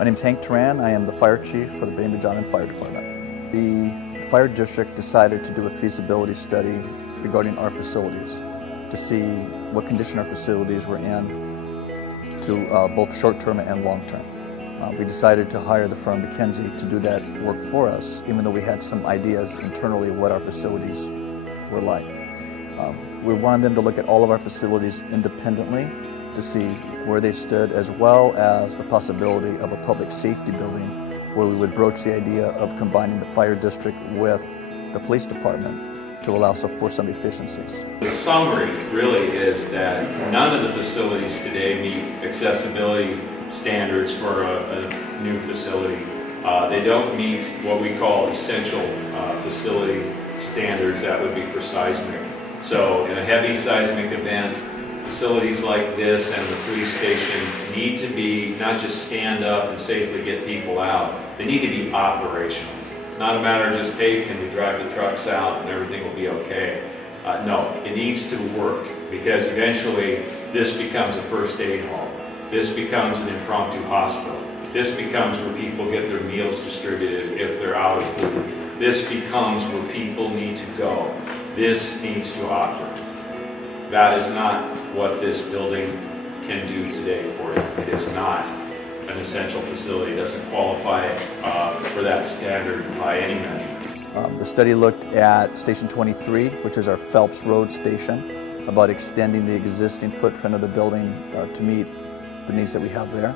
My name is Hank Turan. I am the fire chief for the Bainbridge Island Fire Department. The fire district decided to do a feasibility study regarding our facilities to see what condition our facilities were in, to both short-term and long-term. We decided to hire the firm McKinsey to do that work for us, even though we had some ideas internally of what our facilities were like. We wanted them to look at all of our facilities independently to see where they stood, as well as the possibility of a public safety building where we would broach the idea of combining the fire district with the police department to allow for some efficiencies. The summary really is that none of the facilities today meet accessibility standards for a new facility. They don't meet what we call essential facility standards that would be for seismic. So in a heavy seismic event, facilities like this and the police station need to be not just stand up and safely get people out, they need to be operational. It's not a matter of just, hey, can we drive the trucks out and everything will be okay. No, it needs to work, because eventually this becomes a first aid hall. This becomes an impromptu hospital. This becomes where people get their meals distributed if they're out of food. This becomes where people need to go. This needs to operate. That is not what this building can do today for you. It is not an essential facility. It doesn't qualify for that standard by any measure. The study looked at Station 23, which is our Phelps Road station, about extending the existing footprint of the building to meet the needs that we have there.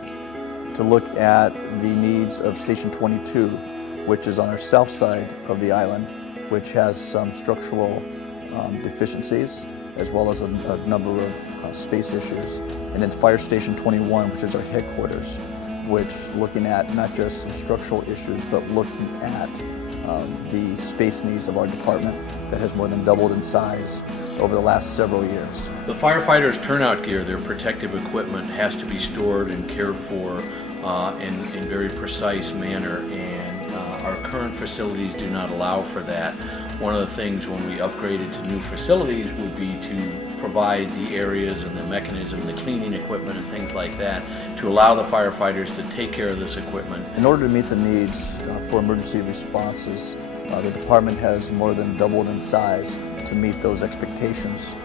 To look at the needs of Station 22, which is on our south side of the island, which has some structural deficiencies, as well as a number of space issues. And then Fire Station 21, which is our headquarters, which looking at not just some structural issues, but looking at the space needs of our department that has more than doubled in size over the last several years. The firefighters' turnout gear, their protective equipment, has to be stored and cared for in very precise manner, and our current facilities do not allow for that. One of the things when we upgraded to new facilities would be to provide the areas and the mechanism, the cleaning equipment and things like that, to allow the firefighters to take care of this equipment. In order to meet the needs for emergency responses, the department has more than doubled in size to meet those expectations,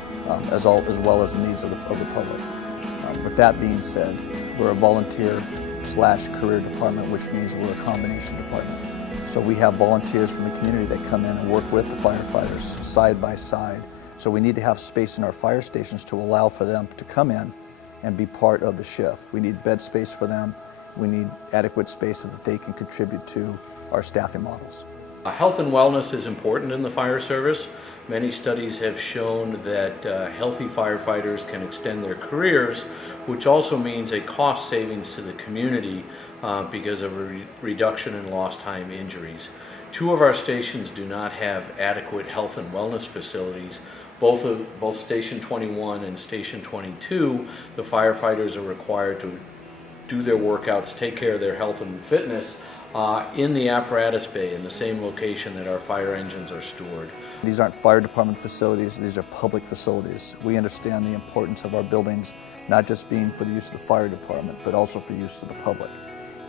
as well as the needs of the public. With that being said, we're a volunteer/career department, which means we're a combination department. So we have volunteers from the community that come in and work with the firefighters side by side. So we need to have space in our fire stations to allow for them to come in and be part of the shift. We need bed space for them. We need adequate space so that they can contribute to our staffing models. Health and wellness is important in the fire service. Many studies have shown that healthy firefighters can extend their careers, which also means a cost savings to the community because of a reduction in lost time injuries. Two of our stations do not have adequate health and wellness facilities. Both Station 21 and Station 22, the firefighters are required to do their workouts, take care of their health and fitness in the apparatus bay, in the same location that our fire engines are stored. These aren't fire department facilities, these are public facilities. We understand the importance of our buildings, not just being for the use of the fire department, but also for use of the public.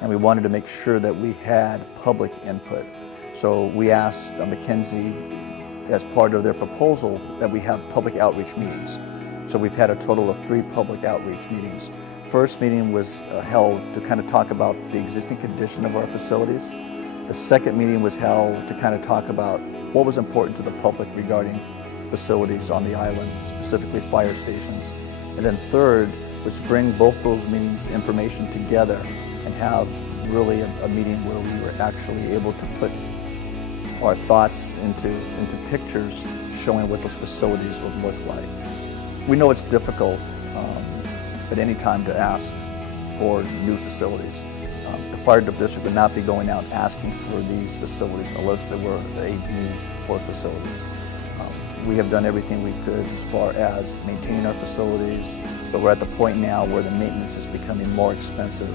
And we wanted to make sure that we had public input. So we asked McKinsey, as part of their proposal, that we have public outreach meetings. So we've had a total of 3 public outreach meetings. First meeting was held to kind of talk about the existing condition of our facilities. The second meeting was held to kind of talk about what was important to the public regarding facilities on the island, specifically fire stations. And then third was to bring both those meetings information together and have really a meeting where we were actually able to put our thoughts into pictures showing what those facilities would look like. We know it's difficult at any time to ask for new facilities. The fire district would not be going out asking for these facilities unless there were a need for facilities. We have done everything we could as far as maintaining our facilities, but we're at the point now where the maintenance is becoming more expensive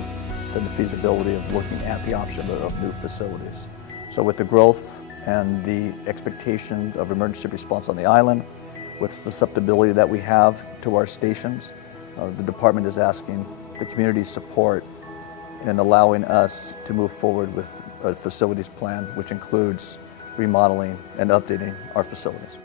than the feasibility of looking at the option of new facilities. So with the growth and the expectation of emergency response on the island, with the susceptibility that we have to our stations, the department is asking the community's support in allowing us to move forward with a facilities plan, which includes remodeling and updating our facilities.